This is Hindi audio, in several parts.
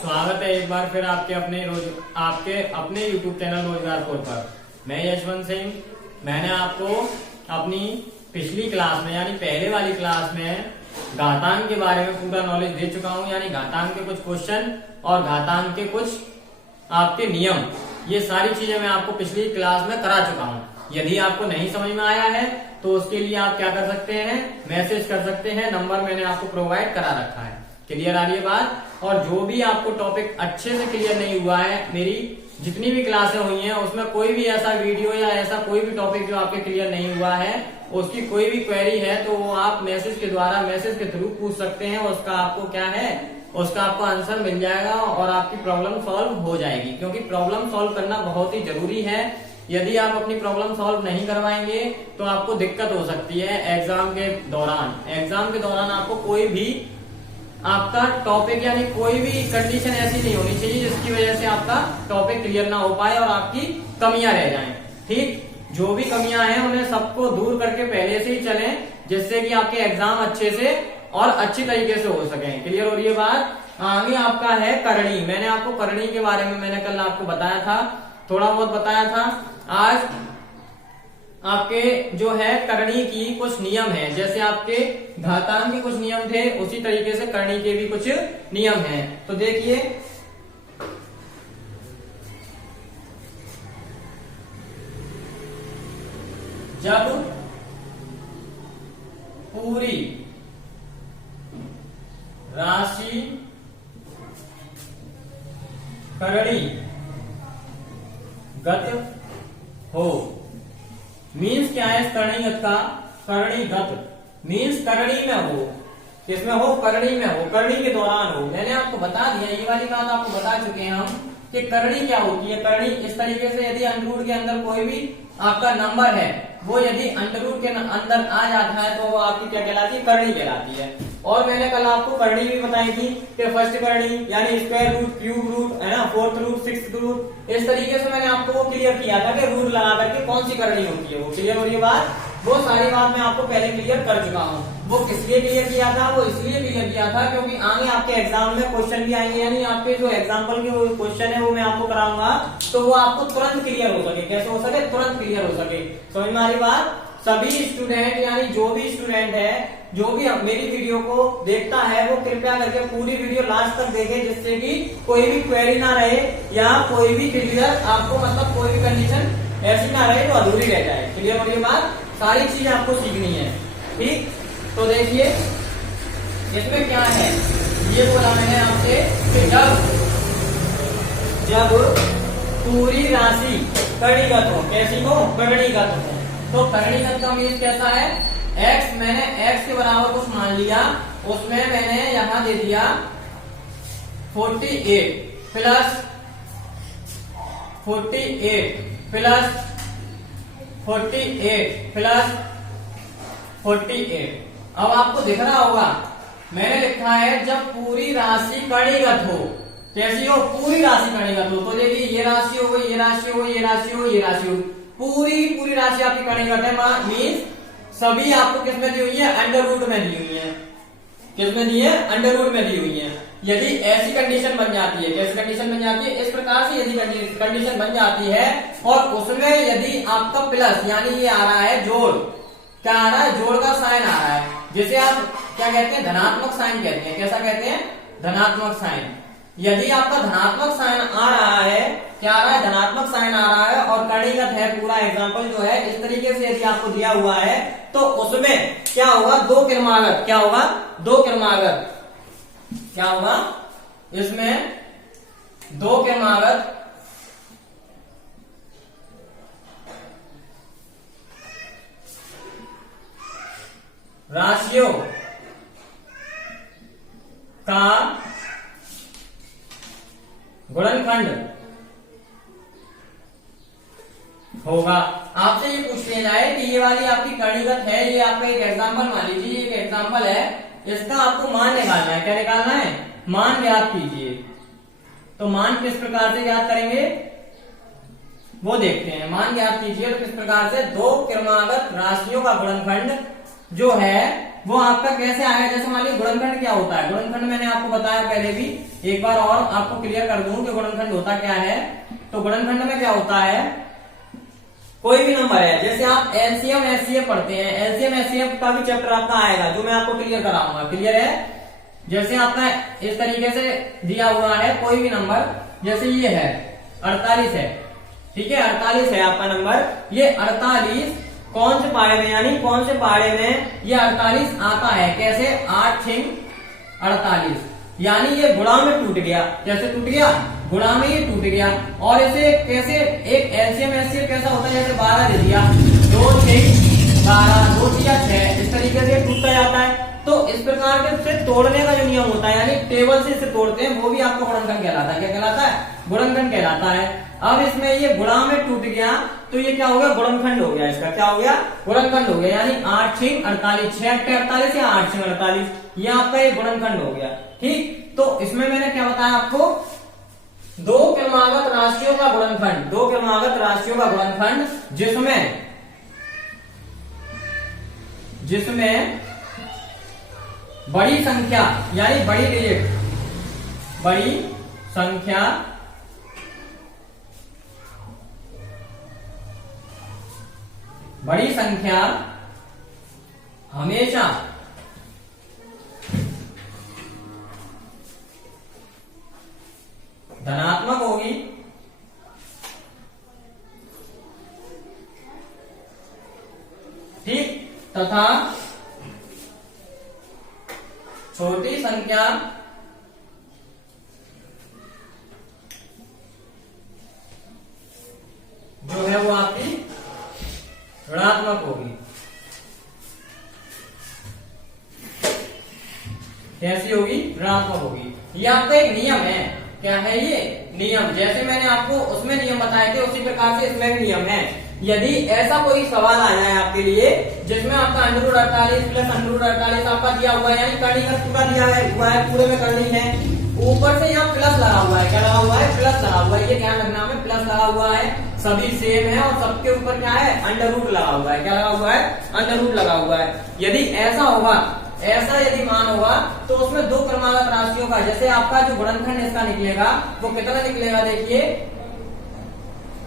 स्वागत है एक बार फिर आपके अपने YouTube चैनल रोजगारपुर पर। मैं यशवंत सिंह। मैंने आपको अपनी पिछली क्लास में यानी पहले वाली क्लास में घातांक के बारे में पूरा नॉलेज दे चुका हूं, यानी घातांक के कुछ क्वेश्चन और घातांक के कुछ आपके नियम, ये सारी चीजें मैं आपको पिछली क्लास में करा चुका हूं। यदि आपको नहीं समझ में आया है तो उसके लिए आप क्या कर सकते हैं, मैसेज कर सकते हैं, नंबर मैंने आपको प्रोवाइड करा रखा है। क्लियर आ रही है बात? और जो भी आपको टॉपिक अच्छे से क्लियर नहीं हुआ है, मेरी जितनी भी क्लासें हुई हैं उसमें कोई भी ऐसा वीडियो या ऐसा कोई भी टॉपिक जो आपके क्लियर नहीं हुआ है, उसकी कोई भी क्वेरी है तो वो आप मैसेज के द्वारा, मैसेज के थ्रू पूछ सकते हैं। उसका आपको क्या है, उसका आपको आंसर मिल जाएगा और आपकी प्रॉब्लम सॉल्व हो जाएगी, क्योंकि प्रॉब्लम सॉल्व करना बहुत ही जरूरी है। यदि आप अपनी प्रॉब्लम सॉल्व नहीं करवाएंगे तो आपको दिक्कत हो सकती है एग्जाम के दौरान। एग्जाम के दौरान आपको कोई भी आपका टॉपिक यानी कोई भी कंडीशन ऐसी नहीं होनी चाहिए जिसकी वजह से आपका टॉपिक क्लियर ना हो पाए और आपकी कमियां रह जाएं। ठीक, जो भी कमियां हैं उन्हें सबको दूर करके पहले से ही चलें, जिससे कि आपके एग्जाम अच्छे से और अच्छी तरीके से हो सके। क्लियर हो रही है बात? आगे आपका है करणी। मैंने आपको करणी के बारे में मैंने कल आपको बताया था, थोड़ा बहुत बताया था। आज आपके जो है करणी की कुछ नियम है, जैसे आपके घातांक के कुछ नियम थे उसी तरीके से करणी के भी कुछ नियम हैं। तो देखिए, जब पूरी राशि करणीगत हो, मीन्स क्या है इस करणीगत का? करणीगत मीन्स करणी में हो, किसमें हो? करणी में हो, करणी के दौरान हो। मैंने आपको बता दिया, ये वाली बात आपको बता चुके हैं हम कि करणी क्या होती है। करणी इस तरीके से, यदि अंडररूट के अंदर कोई भी आपका नंबर है, वो यदि अंडररूट के अंदर आ जाता है तो वो आपकी क्या कहलाती है? करणी कहलाती है। और मैंने कल आपको करणी भी बताई थी कि फर्स्ट करणी यानी स्क्वायर रूट, क्यूब रूट, है ना, फोर्थ रूट, सिक्स्थ रूट, इस तरीके से मैंने आपको वो क्लियर किया था कि रूट लगा करके कौन सी करणी होती है। वो क्लियर हो रही है बात? वो सारी बात मैं आपको पहले क्लियर कर चुका हूँ। वो किस लिए क्लियर किया था? वो इसलिए क्लियर किया था क्योंकि आगे आपके एग्जाम में क्वेश्चन भी आएंगे, यानी आपके जो एग्जाम्पल के क्वेश्चन है वो मैं आपको कराऊंगा, तो वो आपको तुरंत क्लियर हो सके। कैसे हो सके? तुरंत क्लियर हो सके। समझ में आ रही बात? सभी स्टूडेंट यानी जो भी स्टूडेंट है, जो भी मेरी वीडियो को देखता है, वो कृपया करके पूरी वीडियो लास्ट तक देखे, जिससे कि कोई भी क्वेरी ना रहे या कोई भी क्लियर आपको, मतलब कोई भी कंडीशन ऐसी ना रहे जो अधूरी रह जाए। क्लियर हो रही है बात? सारी चीज आपको सीखनी है। ठीक, तो देखिए इसमें क्या है, ये बोला मैंने आपसे कि जब पूरी राशि करणीगत हो, कैसी हो? करणीगत हो। तो करणीगत का मीन्स कैसा है? x, मैंने x के बराबर कुछ मान लिया, उसमें मैंने यहां दे दिया 48 प्लस 48 प्लस 48 प्लस 48। अब आपको दिख रहा होगा मैंने लिखा है जब पूरी राशि करणीगत हो। कैसी हो? पूरी राशि करणीगत हो। तो देखिए, ये राशि हो गई, ये राशि हो गई, ये राशि हो, ये राशि हो, पूरी राशि आपकी करणीगत है। मीन्स सभी आपको किसमें दी हुई है? अंडर रूट में दी हुई है। किसमें दी है? अंडर रूट में दी हुई है। यदि ऐसी कंडीशन बन जाती है, कैसी कंडीशन बन जाती है? इस प्रकार से यदि कंडीशन बन जाती है और उसमें यदि आपका प्लस यानी ये आ रहा है जोड़, क्या आ रहा है? जोड़ का साइन आ रहा है, जिसे आप क्या कहते हैं? धनात्मक साइन कहते हैं। कैसा कहते हैं? धनात्मक साइन। यदि आपका धनात्मक साइन आ रहा है, क्या आ रहा है? धनात्मक साइन आ रहा है और करणीगत है, पूरा एग्जांपल जो है इस तरीके से यदि आपको दिया हुआ है, तो उसमें क्या होगा? दो क्रमागत। क्या होगा? दो क्रमागत। क्या होगा? इसमें दो क्रमागत राशियों का गुणनखंड होगा। आपसे ये पूछ लिया जाए कि ये वाली आपकी करणीगत है, ये आपका एक एग्जांपल मान लीजिए, एक एग्जांपल है, इसका आपको मान निकालना है। क्या निकालना है? मान ज्ञात कीजिए। तो मान किस प्रकार से ज्ञात करेंगे वो देखते हैं। मान ज्ञात कीजिए तो किस प्रकार से? दो क्रमागत राशियों का गुणनखंड जो है वो आपका कैसे आएगा। जैसे मान लीजिए गुणनखंड क्या होता है, गुणनखंड मैंने आपको बताया पहले भी, एक बार और आपको क्लियर कर दूं कि गुणनखंड होता क्या है। तो गुणनखंड में क्या होता है, कोई भी नंबर है, जैसे आप एलसीएम एचसीएफ पढ़ते हैं, एलसीएम एचसीएफ का भी चैप्टर आपका आएगा जो मैं आपको क्लियर कराऊंगा। क्लियर है। जैसे आपका इस तरीके से दिया हुआ है कोई भी नंबर, जैसे ये है 48 है, ठीक है 48 है आपका नंबर। ये 48 कौन से पारे में, यानी कौन से पारे में ये 48 आता है, कैसे 8 6 48, यानी ये गुणा में टूट गया। कैसे टूट गया, गुणा में ये टूट गया। और इसे कैसे, एक एलसीएम एचसीएफ कैसा होता है, जैसे 12 दे दिया, 2 6 12, 2 दिया 6, इस तरीके से टूटता जाता है। तो इस प्रकार के से तोड़ने का जो नियम होता है, यानी टेबल से इसे तोड़ते हैं, वो भी आपको गुणनखंड कहलाता है। क्या कहलाता है, गुणनखंड कहलाता है। अब इसमें ये गुणा में टूट गया तो ये क्या हो गया, गुणनखंड हो गया। इसका क्या हो गया, गुणनखंड हो गया, यानी 8 6 48, 6 8 48 या 8 6 48, ये आपका ये गुणनखंड हो गया। ठीक, तो इसमें मैंने क्या बताया आपको, दो क्रमागत राशियों का गुणनखंड, दो क्रमागत राशियों का गुणनखंड जिसमें बड़ी संख्या यानी बड़ी डिजिट, बड़ी संख्या हमेशा धनात्मक होगी, ठीक, तथा छोटी संख्या जो है वो आपकी ऋणात्मक होगी। कैसी होगी, ऋणात्मक होगी। ये आपका एक नियम है। क्या है ये नियम, जैसे मैंने आपको उसमें नियम बताए थे उसी प्रकार से इसमें भी नियम है। यदि ऐसा कोई सवाल आ जाए आपके लिए जिसमें आपका √48 प्लस √48 आपका दिया हुआ है, यानी करनी का पूरा दिया हुआ है, पूरे में करनी है, ऊपर से यहाँ प्लस लगा हुआ है, क्या लगा हुआ है, प्लस लगा हुआ है, ये ध्यान रखना में प्लस लगा हुआ है, सभी सेम है और सबके ऊपर क्या है, √ लगा हुआ है। क्या लगा हुआ है, √ लगा हुआ है। यदि ऐसा होगा, ऐसा यदि मान होगा तो उसमें दो क्रमागत राशियों का, जैसे आपका जो गुणनखंड इसका निकलेगा वो कितना निकलेगा, देखिए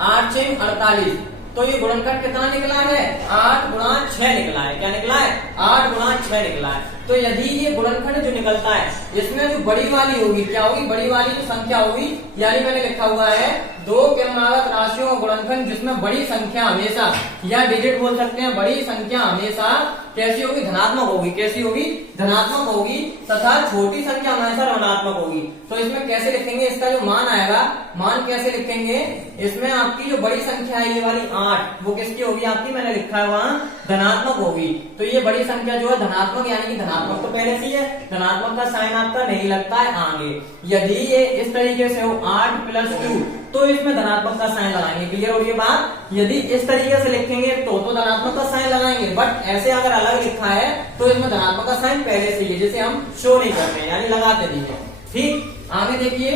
8 6 48, तो ये गुणनखंड कितना निकला है, 8 गुणा 6 निकला है। क्या निकला है, 8 गुणा 6 निकला है। तो यदि ये गुणनखंड जो निकलता है इसमें जो बड़ी वाली होगी, क्या होगी, बड़ी वाली जो संख्या होगी, यानी मैंने लिखा हुआ है दो क्रमागत राशियों का गुणनखंड जिसमें बड़ी संख्या हमेशा, या डिजिट बोल सकते हैं, बड़ी संख्या हमेशा कैसी होगी, धनात्मक होगी। कैसी होगी, धनात्मक होगी, तथा छोटी संख्या हमेशा ऋणात्मक होगी। तो इसमें कैसे लिखेंगे, इसका जो मान आएगा, मान कैसे लिखेंगे, इसमें आपकी जो बड़ी संख्या है ये वाली 8, वो किसकी होगी, आपकी मैंने लिखा है वहां धनात्मक होगी। तो ये बड़ी संख्या जो है धनात्मक, यानी कि धनात्मक तो पहले से ही है, धनात्मक का साइन आपका नहीं लगता है आगे। यदि ये इस तरीके से हो 8 + 2, तो इसमें धनात्मक का साइन लगाएंगे। क्लियर हो रही बात। यदि इस तरीके से लिखेंगे तो धनात्मक का साइन लगाएंगे, बट ऐसे अगर अलग लिखा है तो इसमें धनात्मक का साइन पहले से ही, जैसे हम शो नहीं करते हैं, यानी लगाते नहीं है। ठीक, आगे देखिए,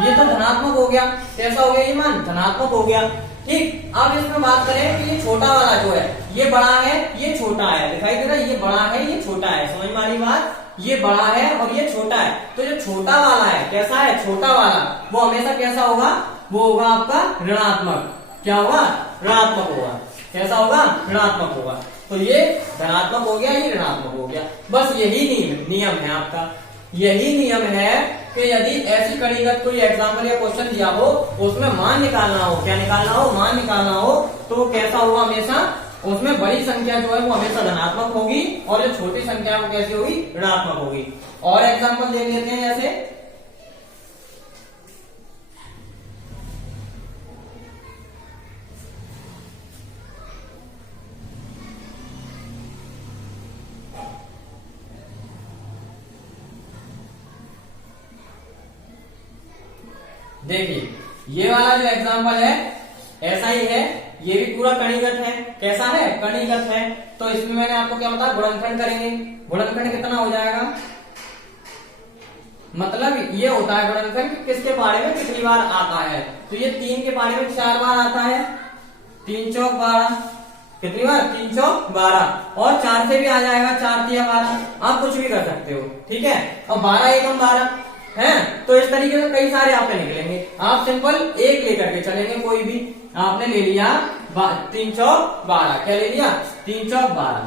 ये तो धनात्मक हो गया, कैसा हो गया, ये मान धनात्मक हो गया। ठीक, अब इसमें बात करें कि ये छोटा वाला जो है, ये बड़ा है, ये छोटा है, दिखाई दे रहा है, ये बड़ा है, ये छोटा है, समझ में आ रही बात, ये बड़ा है और ये छोटा है। तो जो छोटा वाला है कैसा है, छोटा वाला वो हमेशा कैसा होगा, वो होगा आपका ऋणात्मक। क्या होगा, ऋणात्मक होगा। कैसा होगा, ऋणात्मक होगा। तो ये धनात्मक हो गया, ये ऋणात्मक हो गया। बस यही नियम है आपका, यही नियम है कि यदि ऐसी कड़ीगत कोई एग्जाम्पल या क्वेश्चन दिया हो, उसमें मान निकालना हो, क्या निकालना हो, मान निकालना हो, तो कैसा होगा, हमेशा उसमें बड़ी संख्या जो है वो हमेशा धनात्मक होगी और जो छोटी संख्या वो कैसी होगी, ऋणात्मक होगी। और एग्जाम्पल देख लेते हैं, जैसे देखिए ये वाला जो एग्जाम्पल है ऐसा ही है, ये भी पूरा कणीगत है। कैसा है, कणीगत है। तो इसमें मैंने आपको क्या बताया, गुणनखंड करेंगे। गुणनखंड कितना हो जाएगा, मतलब ये होता है गुणनखंड किसके पारे में कितनी बार आता है। तो ये 3 के पारे में 4 बार आता है, 3 × 4 = 12, कितनी बार 312 और 4 से भी आ जाएगा, 4 तिया 12, आप कुछ भी कर सकते हो, ठीक है। और 12 एकम 12 है, तो इस तरीके से कई सारे आपके निकलेंगे। आप सिंपल एक लेकर के चलेंगे, कोई भी आपने ले लिया 3 चौक 12, क्या ले लिया 3 चौक 12,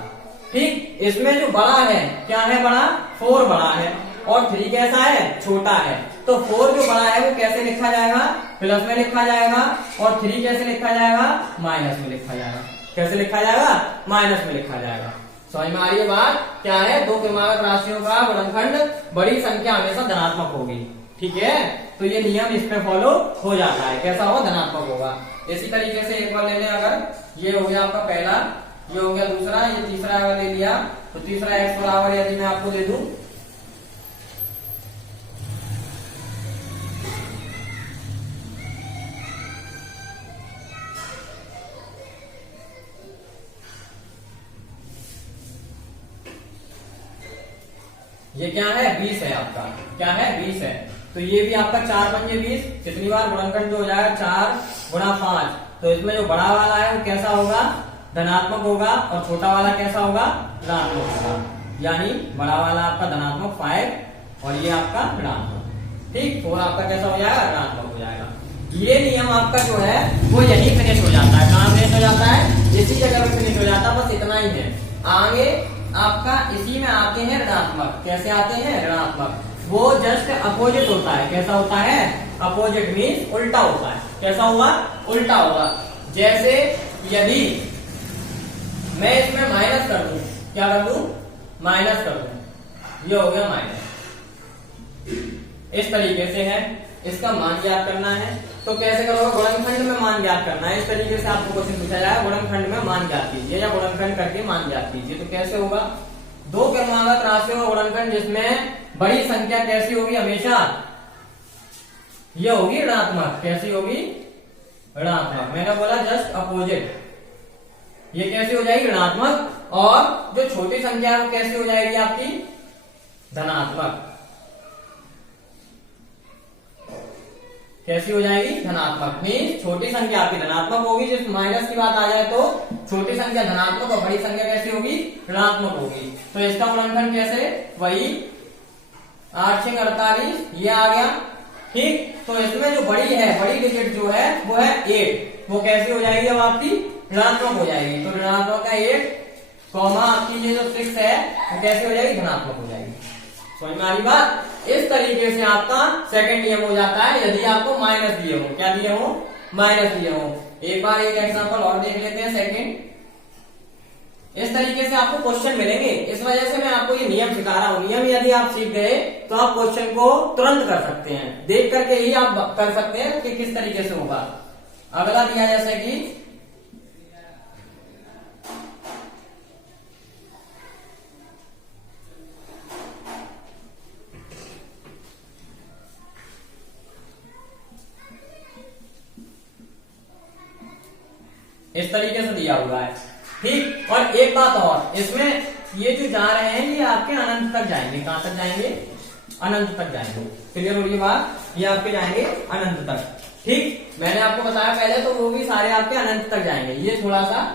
ठीक। इसमें जो बड़ा है क्या है, बड़ा 4 बड़ा है और 3 कैसा है, छोटा है। तो 4 जो बड़ा है वो कैसे लिखा जाएगा, प्लस में लिखा जाएगा, और 3 कैसे लिखा जाएगा, माइनस में लिखा जाएगा। कैसे लिखा जाएगा, माइनस में लिखा जाएगा। समझ में आ रही है बात, क्या है, दो क्रमागत राशियों का गुणनखंड बड़ी संख्या हमेशा धनात्मक होगी, ठीक है। तो ये नियम इस पे फॉलो हो जाता है, कैसा होगा, धनात्मक होगा। इसी तरीके से एक बार ले लें, अगर ये हो गया आपका पहला, ये हो गया दूसरा, ये तीसरा अगर ले लिया तो तीसरा x बराबर यदि मैं आपको दे दूं ये क्या है, 20 है आपका, क्या है 20 है। तो ये भी आपका 4 पंजे 20, कितनी बार गुणनखंड जो हो जाएगा 4 गुणा 5। तो इसमें जो बड़ा वाला है वो कैसा होगा, धनात्मक होगा, और छोटा वाला कैसा होगा, ऋणात्मक होगा। यानी बड़ा वाला आपका धनात्मक 5 और ये आपका ऋणात्मक, ठीक। 4 आपका कैसा हो जाएगा, ऋणात्मक हो जाएगा। ये नियम आपका जो है वो यही फिनिश हो जाता है। कहाँ फिनिश हो जाता है, इसी जगह पे फिनिश हो जाता है, बस इतना ही है। आगे आपका इसी में आते हैं ऋणात्मक, कैसे आते हैं, ऋणात्मक। वो जस्ट अपोजिट होता है, कैसा होता है, अपोजिट मीन्स उल्टा होता है। कैसा हुआ, उल्टा होगा। जैसे यदि मैं इसमें माइनस कर दूं, क्या कर दूं, माइनस कर दूं, ये हो गया माइनस, इस तरीके से है। इसका मान ज्ञात करना है, तो कैसे करोगे, गुणनखंड में मान ज्ञात करना है। इस तरीके से आपको क्वेश्चन पूछा जाएगा, गुणनखंड में मान ज्ञात कीजिए या गुणनखंड करके मान ज्ञात कीजिए। तो कैसे होगा, दो क्रमागत राशियों का गुणनखंड जिसमें बड़ी संख्या कैसी होगी, हमेशा ये होगी ऋणात्मक। कैसी होगी, ऋणात्मक। मैंने बोला जस्ट अपोजिट, ये कैसी हो जाएगी, ऋणात्मक। और जो छोटी संख्या है वो कैसी हो जाएगी आपकी, धनात्मक। कैसी हो जाएगी, धनात्मक। मीन्स छोटी संख्या आपकी धनात्मक होगी, जिस माइनस की बात आ जाए तो छोटी संख्या धनात्मक और बड़ी संख्या कैसी होगी, ऋणात्मक होगी। तो इसका गुणनखंड कैसे, वही 8 6 48, ये आ गया, ठीक। तो इसमें जो बड़ी है, बड़ी डिजिट जो है वो है 8, वो कैसी हो जाएगी, अब आपकी ऋणात्मक हो जाएगी। तो ऋणात्मक का 8 कॉमा आपकी ये जो 6 है वो कैसे हो जाएगी, धनात्मक हो जाएगी। समझ में आ रही बात। इस तरीके से आपका सेकंड नियम हो जाता है, यदि आपको माइनस दिए हो, क्या दिए हो, माइनस दिए हो। एक बार एक एग्जांपल और देख लेते हैं, सेकंड। इस तरीके से आपको क्वेश्चन मिलेंगे, इस वजह से मैं आपको ये नियम सिखा रहा हूं। नियम यदि आप सीख गए तो आप क्वेश्चन को तुरंत कर सकते हैं, देख करके ही आप कर सकते हैं कि किस तरीके से होगा। अगला दिया जैसे कि इस तरीके से दिया हुआ है, ठीक। और एक बात और, इसमें ये जो जा रहे हैं ये आपके अनंत तक जाएंगे। कहां तक जाएंगे, अनंत तक जाएंगे। क्लियर हो रही बात, ये आपके जाएंगे अनंत तक, ठीक। मैंने आपको बताया पहले, तो वो भी सारे आपके अनंत तक जाएंगे। ये थोड़ा सा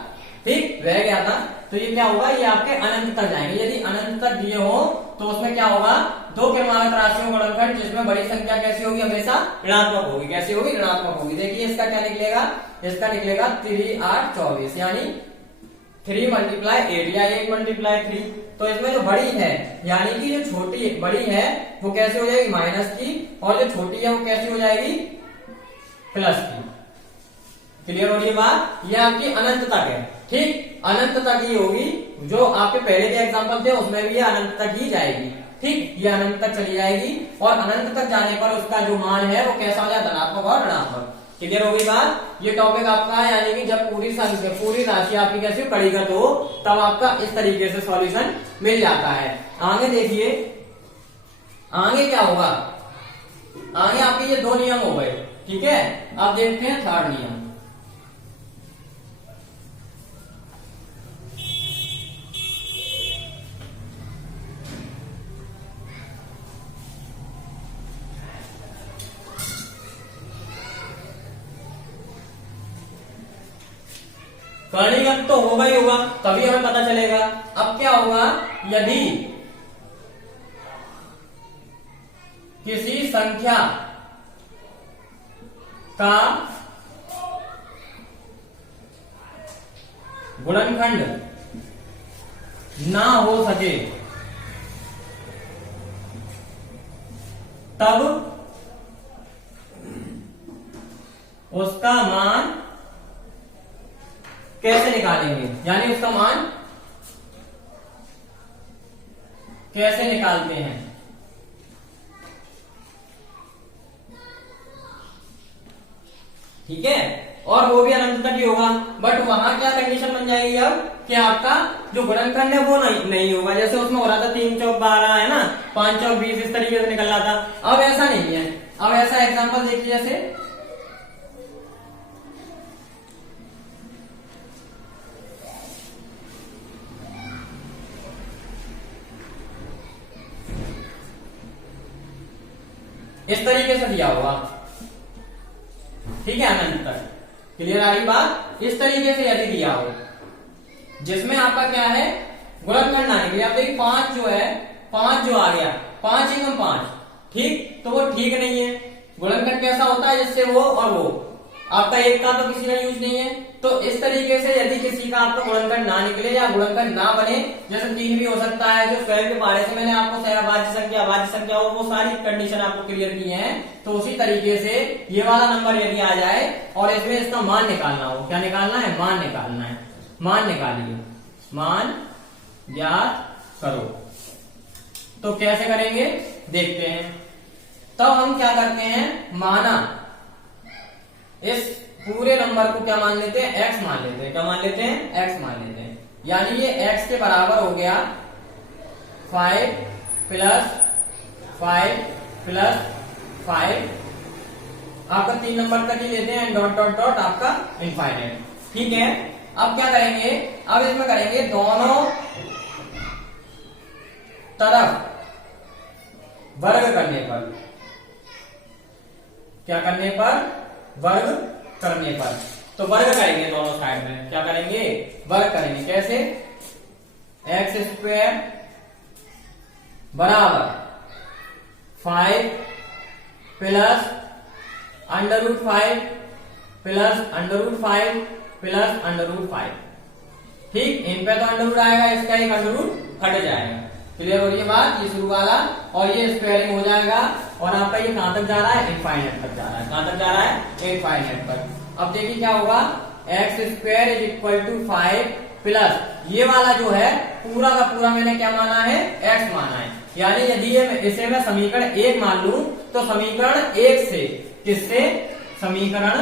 ठीक रह गया था, तो ये क्या होगा, ये आपके अनंत तक जाएंगे। यदि अनंत तक दिए हो तो उसमें क्या होगा, दो क्रमागत राशियों का गुणनखंड जिसमें बड़ी संख्या कैसी होगी, हमेशा ऋणात्मक होगी। कैसी होगी, ऋणात्मक होगी। देखिए इसका क्या निकलेगा, इसका निकलेगा 3 8 24, यानी 3 × 8 या 8 × 3। तो इसमें जो बड़ी है, यानी कि जो छोटी बड़ी है वो कैसे हो जाएगी, माइनस की, और जो छोटी है वो कैसी हो जाएगी, प्लस की। क्लियर हो रही है बात, ये आपकी अनंत तक है, ठीक। अनंत तक ही होगी, जो आपके पहले के एग्जाम्पल थे उसमें भी ये अनंत तक ही जाएगी, ठीक। ये अनंत तक चली जाएगी, और अनंत तक जाने पर उसका जो मान है वो कैसा हो जाए, धनात्मक और ऋणात्मक। क्लियर हो गई बात। ये टॉपिक आपका है, यानी कि जब पूरी संख्या, पूरी राशि आपकी कैसी कड़ीगत हो, तब आपका इस तरीके से सॉल्यूशन मिल जाता है। आगे देखिए, आगे क्या होगा, आगे आपके ये दो नियम हो गए, ठीक है। अब देखते हैं थर्ड नियम। करणीगत तो होगा ही होगा, तभी हमें पता चलेगा। अब क्या होगा, यदि किसी संख्या का गुणनखंड ना हो सके तब उसका मान कैसे निकालेंगे, यानी उसका मान कैसे निकालते हैं। ठीक है, और वो भी अनंत तक ही होगा, बट वहां क्या कंडीशन बन जाएगी अब कि आपका जो गुणनखंड है वो नहीं होगा। जैसे उसमें हो रहा था 3 चौक 12 है ना, 5 चौक 20 इस तरीके से निकल रहा था। अब ऐसा नहीं है। अब ऐसा एग्जांपल देखिए, जैसे इस तरीके से दिया होगा। ठीक है, अनंत तक क्लियर आ रही बात। इस तरीके से यदि दिया हो जिसमें आपका क्या है, गुणनखंड आने के लिए आप देखिए 5 जो है, 5 जो आ गया, 5 एकम 5, ठीक, तो वो ठीक नहीं है। गुणनखंड कैसा होता है, जिससे वो और वो, आपका एक का तो किसी का यूज नहीं है। तो इस तरीके से यदि किसी का आपका गुणनखंड ना निकले या गुणनखंड ना बने, जैसे 3 भी हो सकता है, जो स्वयं के बारे से मैंने आपको सहभाज्य संख्या, अभाज्य संख्या और वो सारी कंडीशन आपको क्लियर की है। तो उसी तरीके से ये वाला नंबर यदि आ जाए और इसमें इसका मान निकालना हो, क्या निकालना है, मान निकालना है। मान निकालिए, मान ज्ञात करो। तो कैसे करेंगे देखते हैं। तो हम क्या करते हैं, माना इस पूरे नंबर को क्या मान लेते हैं, x मान लेते हैं। क्या मान लेते हैं, x मान लेते हैं। यानी ये x के बराबर हो गया 5 प्लस 5 प्लस 5, आपका 3 नंबर तक ही लेते हैं, डॉट डॉट डॉट आपका इनफाइनाइट। ठीक है, अब क्या करेंगे, अब इसमें करेंगे दोनों तरफ वर्ग करने पर, क्या करने पर, वर्ग करने पर। तो वर्ग करेंगे दोनों साइड में, क्या करेंगे, वर्ग करेंगे। कैसे, एक्स स्क्वायर बराबर 5 प्लस √5 प्लस √5 प्लस √5। ठीक, इन पे तो अंडर आएगा, इसका एक अंडर हट जाएगा। क्लियर हो रही है बात, ये शुरू वाला और ये स्क्वायरिंग हो जाएगा। और आपका ये कहां तक जा रहा है, इनफाइनाइट तक जा रहा है। कहां तक जा रहा है, इनफाइनाइट पर। अब देखिए क्या होगा, x square is equal to 5 plus ये वाला जो है पूरा का पूरा मैंने क्या माना है, x माना है। यानी यदि इसे मैं समीकरण 1 मान लूं तो समीकरण 1 से, किससे, समीकरण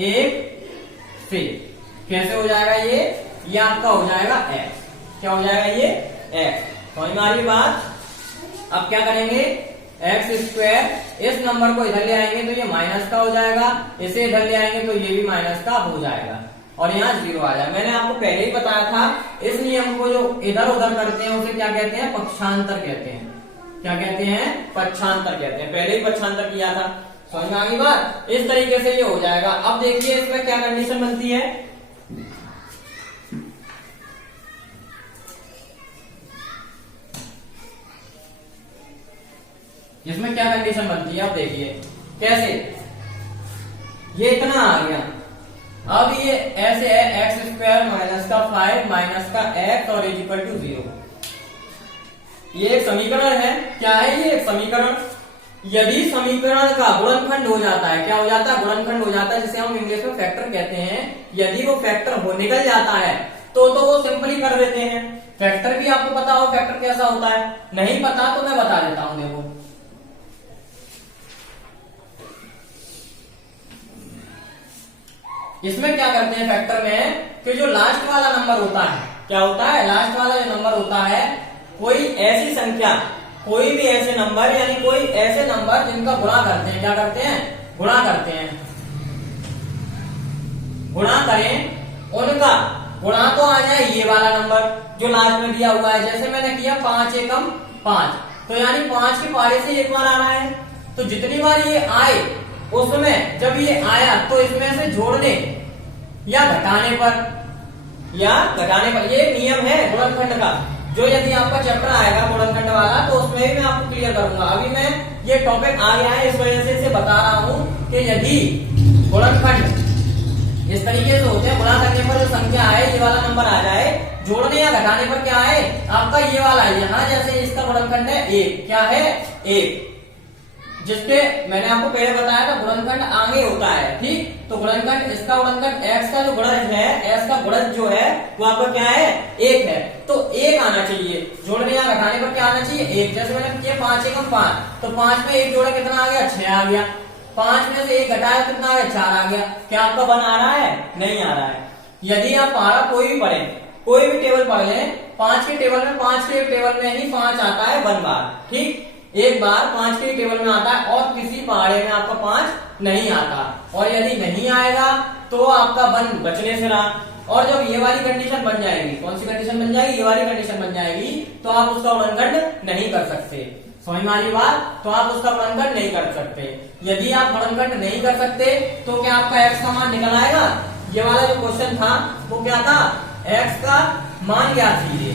1 से कैसे हो जाएगा ये आपका हो जाएगा x। क्या हो जाएगा ये x। समझ में आ रही बात। अब क्या करेंगे, एक्स स्क्वायर इस नंबर को इधर ले आएंगे तो ये माइनस का हो जाएगा, इसे इधर ले आएंगे तो ये भी माइनस का हो जाएगा और यहाँ 0 आ जाएगा। मैंने आपको पहले ही बताया था, इस नियम को जो इधर उधर करते हैं उसे क्या कहते हैं, पक्षांतर कहते हैं। क्या कहते हैं, पक्षांतर कहते हैं। पहले ही पक्षांतर किया था, समझ में आ गई बात। इस तरीके से ये हो जाएगा। अब देखिए इसमें क्या कंडीशन बनती है, इसमें क्या कंडीशन बनती है। अब देखिए कैसे, ये इतना आ गया, अब ये ऐसे है, एक्स स्क्वायर माइनस का 5 माइनस का x और इज इक्वल टू 0। ये एक समीकरण है। क्या है ये, एक समीकरण। यदि समीकरण का गुणनखंड हो जाता है, क्या हो जाता है, गुणनखंड हो जाता है, जिसे हम इंग्लिश में फैक्टर कहते हैं। यदि वो फैक्टर हो निकल जाता है तो वो सिंपली कर लेते हैं। फैक्टर भी आपको पता हो फैक्टर कैसा होता है, नहीं पता तो मैं बता देता हूं। देखो इसमें क्या करते हैं फैक्टर में, कि जो लास्ट वाला नंबर होता है, क्या होता है, लास्ट वाला जो नंबर होता है, कोई ऐसी संख्या, कोई भी ऐसे नंबर, यानी कोई ऐसे नंबर जिनका गुणा करते हैं, क्या करते हैं, गुणा करते हैं, गुणा करें, उनका गुणा तो आ जाए ये वाला नंबर जो लास्ट में दिया हुआ है। जैसे मैंने किया 5 एकम 5, तो यानी 5 के पारे से एक बार आ रहा है, तो जितनी बार ये आए उसमें जब ये आया तो इसमें से जोड़ दें, या घटाने पर, ये नियम है गुणनखंड का, जो यदि आपका चैप्टर आएगा गुणनखंड वाला तो उसमें भी मैं आपको क्लियर करूंगा। अभी मैं ये टॉपिक आ गया है इस वजह से इसे बता रहा हूं कि यदि गुणनखंड इस तरीके से होते हैं, गुणा करने पर जो संख्या है ये वाला नंबर आ जाए, जोड़ने या घटाने पर क्या है आपका ये वाला है, यहाँ जैसे इसका गुणनखंड है एक, क्या है एक, जिसपे मैंने आपको पहले बताया था गुणनखंड आगे होता है, ठीक। तो गुणनखंड इसका गुणनखंड x का जो गुणज है, s का गुणज जो है वो आपका क्या है एक है, तो एक आना चाहिए, जोड़ने या घटाने पर क्या आना चाहिए एक। जैसे मैंने किया 5 एकम 5, तो 5 में एक जोड़ा कितना आ गया 6 आ गया, 5 में से एक घटाया कितना आ गया 4 आ गया। क्या आपका 1 आ रहा है, नहीं आ रहा है। यदि आप पहाड़ा कोई भी पढ़े, कोई भी टेबल पढ़ लें, 5 के टेबल में 5 के टेबल में ही 5 आता है 1 बार, ठीक, एक बार 5 के टेबल में आता है और किसी पहाड़े में आपका 5 नहीं आता, और यदि नहीं आएगा तो आपका 1 बचने से रहा। और जब ये वाली कंडीशन बन जाएगी, कौन सी कंडीशन बन जाएगी, ये वाली कंडीशन बन जाएगी, तो आप उसका गुणनखंड नहीं कर सकते। समझ में आ रही बात, तो आप उसका गुणनखंड नहीं कर सकते। यदि आप गुणनखंड नहीं कर सकते तो क्या आपका x का मान निकल आएगा। ये वाला जो क्वेश्चन था वो क्या था, x का मान ज्ञात कीजिए,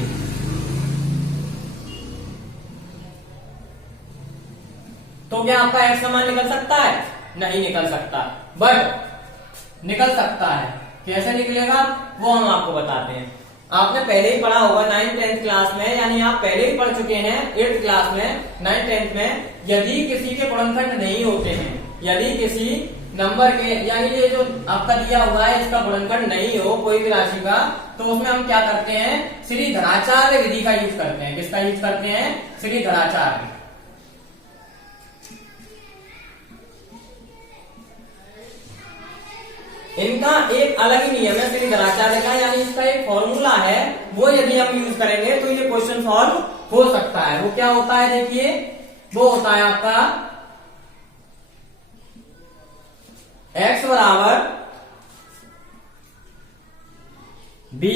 तो क्या आपका x का मान निकल सकता है, नहीं निकल सकता, बट निकल सकता है। कैसे निकलेगा वो हम आपको बताते हैं। आपने पहले ही पढ़ा होगा 9th 10th क्लास में, यानी आप पहले ही पढ़ चुके हैं 8th क्लास में, 9th 10th में, यदि किसी के गुणनखंड नहीं होते हैं, यदि किसी नंबर के, यानी ये जो आपका दिया हुआ है इसका गुणनखंड नहीं हो कोई भी राशि का, तो उसमें हम क्या करते हैं, श्रीधराचार्य विधि का यूज करते हैं। किसका यूज करते हैं, श्रीधराचार्य। इनका एक अलग ही नियम है श्रीधराचार्य का, यानी इसका एक फॉर्मूला है, वो यदि हम यूज करेंगे तो ये क्वेश्चन सॉल्व हो सकता है। वो क्या होता है देखिए, वो होता है आपका x बराबर b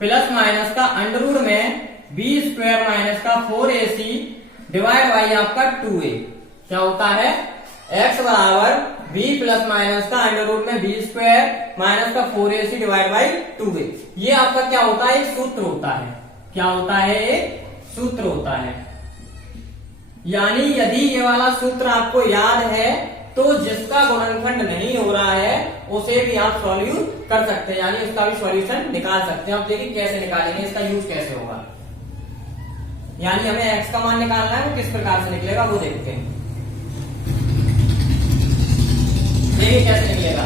प्लस माइनस का अंडर रूट में b स्क्वायर माइनस का 4ac डिवाइड बाई आपका 2a। क्या होता है, x बराबर b प्लस माइनस का अंडर रूट में b स्क्वायर माइनस का 4ac डिवाइड बाई 2a। ये आपका क्या होता है, एक सूत्र होता है। क्या होता है, एक सूत्र होता है। यानी यदि ये वाला सूत्र आपको याद है तो जिसका गुणनखंड नहीं हो रहा है उसे भी आप सॉल्व कर सकते हैं, यानी इसका भी सॉल्यूशन निकाल सकते हैं। आप देखिए कैसे निकालेंगे, इसका यूज कैसे होगा। यानी हमें x का मान निकालना है, वो किस प्रकार से निकलेगा वो देखते हैं। देखिए कैसे निकलेगा।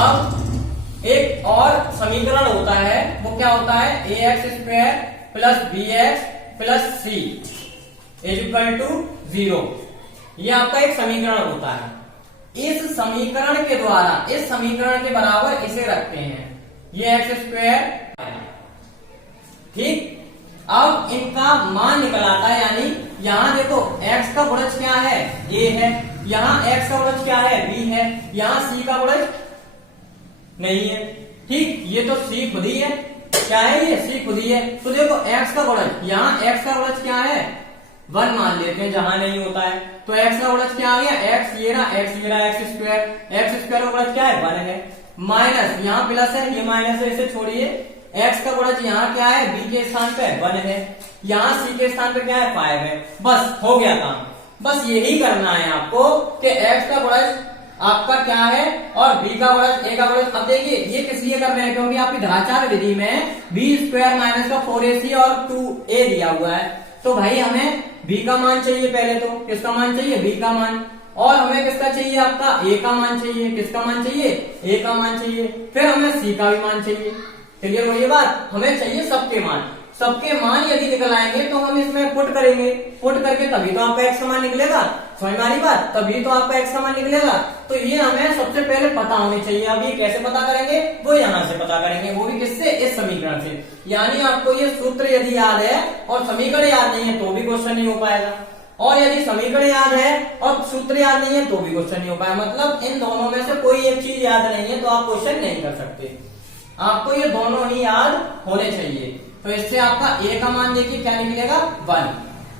अब एक और समीकरण होता है, वो क्या होता है, ax square plus bx plus c is equal to 0। ये आपका एक समीकरण होता है। इस समीकरण के द्वारा, इस समीकरण के बराबर इसे रखते हैं, ये एक्स स्क्वायर, ठीक। अब इनका मान निकल आता है, यानी यहाँ देखो x का गुणज क्या है, a है, यहाँ x का गुणज क्या है, b है, यहाँ c का गुणज नहीं है, ठीक। ये तो c खुद ही है, क्या है ये, c खुद ही है। तो देखो x का गुणज, यहाँ x का गुणज क्या है, 1 मान लेते हैं, जहां नहीं होता है, तो x का गुणज क्या आ गया, x ये रहा, x स्क्वायर का गुणज क्या है, 1 है, माइनस यहाँ प्लस है, ये माइनस है, इसे छोड़िए, x का गुणज यहाँ क्या है, b के स्थान पे 1 है, यहाँ c के स्थान पे क्या है, 5 है। बस हो गया काम। बस यही करना है आपको कि x का गुणज आपका क्या है और b का गुणज, a का गुणज। अब देखिए ये किस लिए कर रहे हैं, क्योंकि आपकी धराचार्य विधि में b स्क्वायर माइनस का 4ac और 2a दिया हुआ है, तो भाई हमें b का मान चाहिए पहले, तो किसका मान चाहिए, b का मान, और हमें किसका चाहिए, आपका a का मान चाहिए। किसका मान चाहिए, a का मान चाहिए, फिर हमें c का भी मान चाहिए। क्लियर हो ये बात, हमें चाहिए सबके मान। सबके मान यदि निकल आएंगे तो हम इसमें पुट करेंगे, पुट करके तभी तो आपका x का मान निकलेगा। समझ में आ रही बात, तभी तो आपका x का मान निकलेगा। तो ये हमें सबसे पहले पता होनी चाहिए। अब ये कैसे पता करेंगे, वो यहाँ से पता करेंगे, वो भी किससे, इस समीकरण से। यानी आपको ये सूत्र यदि याद है और समीकरण याद नहीं है तो भी क्वेश्चन नहीं हो पाएगा, और यदि समीकरण याद है और सूत्र याद नहीं है तो भी क्वेश्चन नहीं हो पाएगा। मतलब इन दोनों में से कोई एक चीज याद नहीं है तो आप क्वेश्चन नहीं कर सकते। आपको ये दोनों ही याद होने चाहिए। तो इससे आपका a का मान देखिए क्या निकलेगा, 1,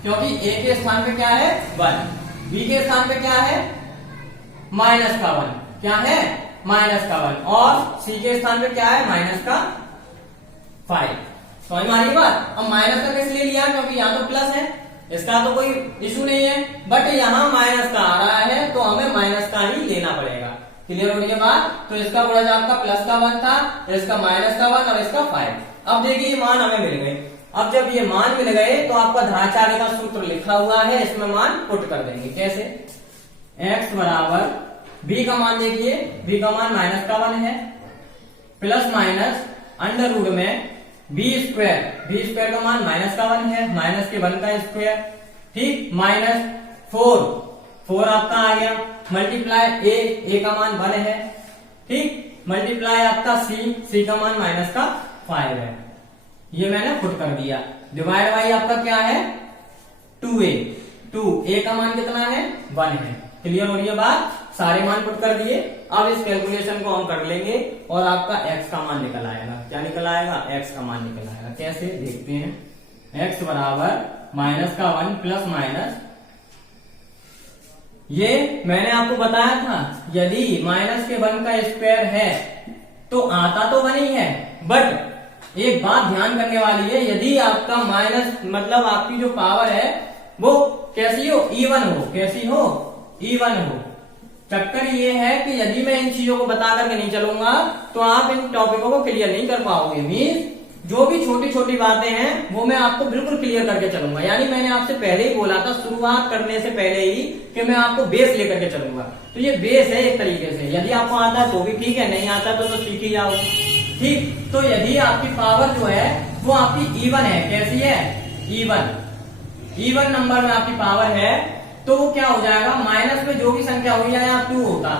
क्योंकि a के स्थान पे क्या है, 1, b के स्थान पे क्या है, माइनस का 1, क्या है माइनस का 1 और सी के स्थान पे क्या है माइनस का 5। तो हमारी बात, अब माइनस का किस लिए लिया क्योंकि यहाँ तो प्लस है, इसका तो कोई इशू नहीं है, बट यहाँ माइनस का आ रहा है तो हमें माइनस का ही लेना पड़ेगा। क्लियर हो गई बात। तो इसका गुणज आपका प्लस का 1 था, इसका माइनस का 1 और इसका 5। अब देखिए ये मान हमें मिल गए। अब जब ये मान मिल गए तो आपका धनाचार्य का सूत्र लिखा हुआ है, इसमें मान पुट कर देंगे। कैसे? x बराबर b का मान देखिए, b का मान माइनस का 1 है, प्लस माइनस अंडर रूट में b स्क्वायर का मान माइनस का 1 है, माइनस के 1 का स्क्वायर, ठीक, माइनस 4 आपका आ गया, मल्टीप्लाई a का मान 1 है, ठीक, मल्टीप्लाई आपका c का मान माइनस का 5 है। ये मैंने पुट कर दिया। डिवाइड बाई आपका क्या है 2a का मान कितना है 1 है। क्लियर हो रही है बात। सारे मान पुट कर दिए। अब इस कैलकुलेशन को हम कर लेंगे और आपका x का मान निकल आएगा। क्या निकल आएगा? x का मान निकल आएगा। कैसे देखते हैं। x बराबर माइनस का 1 प्लस माइनस, ये मैंने आपको बताया था यदि माइनस के 1 का स्क्वायर है तो आता तो 1 ही है, बट एक बात ध्यान करने वाली है, यदि आपका माइनस मतलब आपकी जो पावर है वो कैसी हो, इवन हो। कैसी हो? इवन हो। चक्कर ये है कि यदि मैं इन चीजों को बता करके नहीं चलूंगा तो आप इन टॉपिकों को क्लियर नहीं कर पाओगे। मीन्स जो भी छोटी छोटी बातें हैं वो मैं आपको बिल्कुल क्लियर करके चलूंगा। यानी मैंने आपसे पहले ही बोला था शुरुआत करने से पहले ही कि मैं आपको बेस लेकर के चलूंगा। तो ये बेस है एक तरीके से। यदि आपको आता है तो भी ठीक है, नहीं आता तो सीख ही जाओ। ठीक, तो यदि आपकी पावर जो है वो आपकी इवन है, कैसी है? इवन नंबर में आपकी पावर है तो वो क्या हो जाएगा, माइनस में जो भी संख्या हुई है यहाँ 2 होता,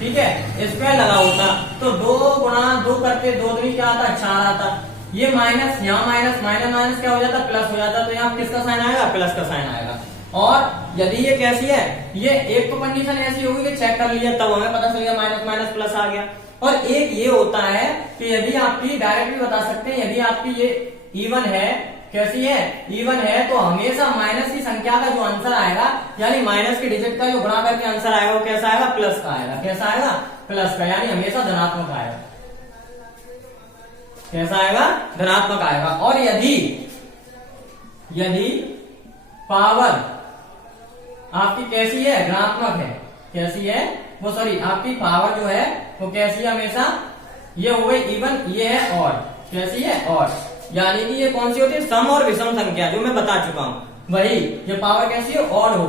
ठीक है, स्क्वायर लगा होता तो 2 गुणा 2 करके 2 दूनी क्या आता, 4 आता। ये माइनस, यहाँ माइनस माइनस माइनस क्या हो जाता, प्लस हो जाता। तो यहाँ किसका साइन आएगा? प्लस का साइन आएगा। और यदि ये कैसी है, ये एक तो कंडीशन ऐसी होगी कि चेक कर लिया तब हमें पता चल गया माइनस माइनस प्लस आ गया। और एक ये होता है कि यदि आपकी डायरेक्टली बता सकते हैं, यदि आपकी ये इवन है, कैसी है? इवन है, तो हमेशा माइनस की संख्या का जो आंसर आएगा, यानी माइनस के डिजिट का जो गुणा करके आंसर आएगा वो कैसा आएगा? प्लस का आएगा। कैसा आएगा? प्लस का, यानी हमेशा धनात्मक आएगा। कैसा आएगा? धनात्मक आएगा। और यदि पावर आपकी कैसी है? ऋणात्मक है। कैसी है वो? सॉरी, आपकी पावर जो है वो कैसी है? हमेशा ये हो गई इवन, ये है और, कैसी है? और, यानी कि ये कौन सी होती है? सम और विषम संख्या, जो मैं बता चुका हूं वही। ये पावर कैसी है? और हो।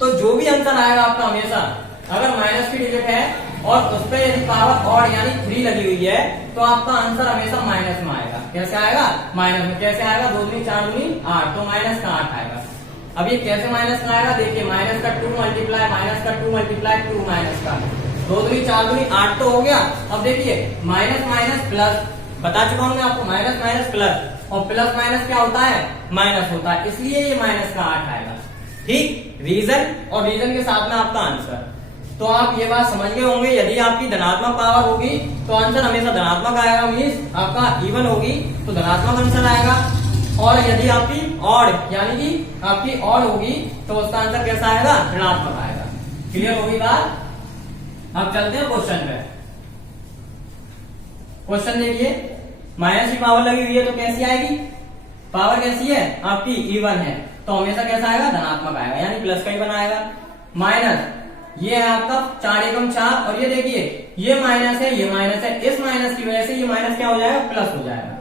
तो जो भी आंसर आएगा आपका हमेशा, अगर माइनस की डिजिट है और उस पर यदि पावर और यानी 3 लगी हुई है तो आपका आंसर हमेशा माइनस में आएगा। कैसे आएगा? माइनस में। कैसे आएगा? 2 दूनी 4 दूनी 8, तो माइनस का 8 आएगा। अब ये कैसे माइनस का आएगा? देखिए, माइनस का 2 मल्टीप्लाई माइनस का 2 मल्टीप्लाई 2 माइनस का 2 दूनी 4 दूनी 8 तो हो गया। अब देखिए माइनस माइनस प्लस, बता चुका हूं मैं आपको, माइनस माइनस प्लस, और प्लस माइनस क्या होता है? माइनस होता है, इसलिए ये माइनस का 8 आएगा। ठीक, रीजन और रीजन के साथ में आपका आंसर। तो आप ये बात समझ गए होंगे, यदि आपकी धनात्मक पावर होगी तो आंसर हमेशा धनात्मक आएगा। मीन्स आपका इवन होगी तो धनात्मक आंसर आएगा, और यदि आपकी ऑड यानी कि आपकी ऑड होगी तो उसका आंसर कैसा आएगा? ऋणात्मक आएगा। क्लियर होगी बात। अब चलते हैं क्वेश्चन पे। क्वेश्चन देखिए, माइनस की पावर लगी हुई है तो कैसी आएगी? पावर कैसी है? आपकी इवन है, तो हमेशा कैसा आएगा? धनात्मक आएगा, यानी प्लस का ही बनाएगा। माइनस, ये है आपका 4 एकम 4, और ये देखिए ये माइनस है, ये माइनस है, इस माइनस की वजह से ये माइनस क्या हो जाएगा? प्लस हो जाएगा।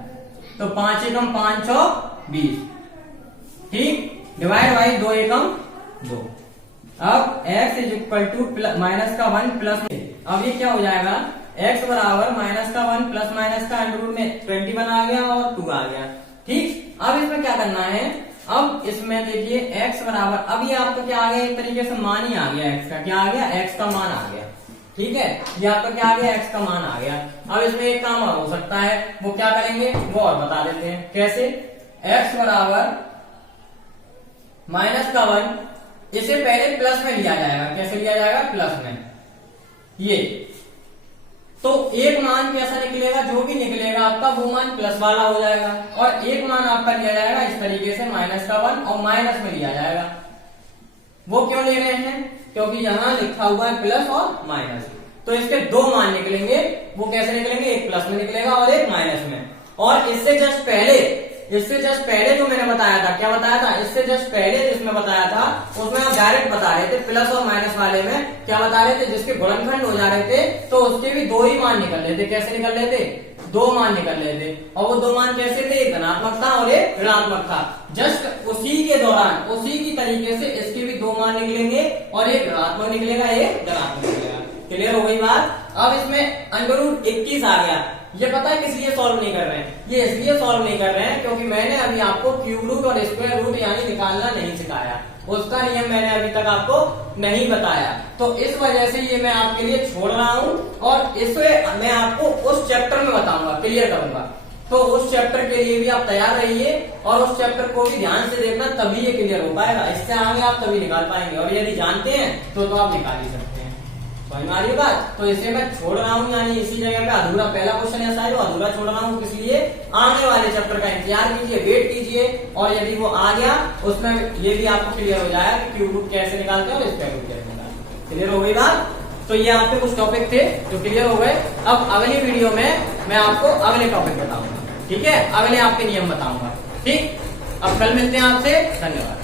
तो 5 एकम 5 6 20, ठीक, डिवाइड बाई 2 एकम 2। अब x is equal to minus का 1 प्लस, अब ये क्या हो जाएगा? x बराबर माइनस का 1 प्लस माइनस का अंडर रूट में 21 आ गया और 2 आ गया। ठीक, अब इसमें क्या करना है? अब इसमें देखिए x बराबर, अब ये आपका क्या आ गया? एक तरीके से मान ही आ गया x का। क्या आ गया? x का मान आ गया। ठीक है, ये आपका क्या आ गया? x का मान आ गया। अब इसमें एक काम और हो सकता है, वो क्या करेंगे वो और बता देते हैं। कैसे? x बराबर माइनस का 1, इसे पहले प्लस में लिया जाएगा। कैसे लिया जाएगा? प्लस में। ये तो एक मान कैसा निकलेगा? जो भी निकलेगा आपका वो मान प्लस वाला हो जाएगा, और एक मान आपका लिया जाएगा इस तरीके से माइनस का 1 और माइनस में लिया जाएगा। वो क्यों ले रहे हैं? क्योंकि यहाँ लिखा हुआ है प्लस और माइनस, तो इसके दो मान निकलेंगे। वो कैसे निकलेंगे? एक प्लस में निकलेगा और एक माइनस में। और इससे जस्ट पहले जो मैंने बताया था, क्या बताया था? इससे जस्ट पहले जिसमें बताया था उसमें आप डायरेक्ट बता रहे थे, प्लस और माइनस वाले में क्या बता रहे थे? जिसके गुणनखंड हो जा रहे थे तो उसके भी दो ही मान निकल लेते। कैसे निकल लेते? दो मान निकल लेते। और वो दो मान कैसे थे? एक धनात्मक था और एक ऋणात्मक था। जस्ट उसी के दौरान उसी की तरीके से इसके भी दो मान निकलेंगे और एक ऋणात्मक निकलेगा, एक धनात्मक निकलेगा। क्लियर हो गई बात? अब इसमें √21 आ गया। ये पता है किस लिए सॉल्व नहीं कर रहे हैं? ये इसलिए सॉल्व नहीं कर रहे हैं क्योंकि मैंने अभी आपको क्यूब रूट और स्क्वायर रूट यानी निकालना नहीं सिखाया। उसका नियम मैंने अभी तक आपको नहीं बताया, तो इस वजह से ये मैं आपके लिए छोड़ रहा हूं और इसमें मैं आपको उस चैप्टर में बताऊंगा, क्लियर करूंगा। तो उस चैप्टर के लिए भी आप तैयार रहिए और उस चैप्टर को भी ध्यान से देखना, तभी ये क्लियर हो पाएगा। इससे आगे आप तभी निकाल पाएंगे, और यदि जानते हैं तो आप निकाल ही सकते हैं। समझ में आ रही बात? तो इसे मैं छोड़ रहा हूँ, यानी इसी जगह पे अधूरा पहला क्वेश्चन ऐसा है जो अधूरा छोड़ रहा हूँ। इसलिए आने वाले चैप्टर का इंतजार कीजिए, वेट कीजिए, और यदि वो आ गया उसमें ये भी आपको क्लियर हो जाएगा कि क्यूब रूट कैसे निकालते हैं और स्क्वायर रूट कैसे निकालते हैं। क्लियर हो गई बात? तो ये आपके कुछ टॉपिक थे जो क्लियर हो गए। अब अगली वीडियो में मैं आपको अगले टॉपिक बताऊंगा, ठीक है? अगले आपके नियम बताऊंगा, ठीक? अब कल मिलते हैं आपसे, धन्यवाद।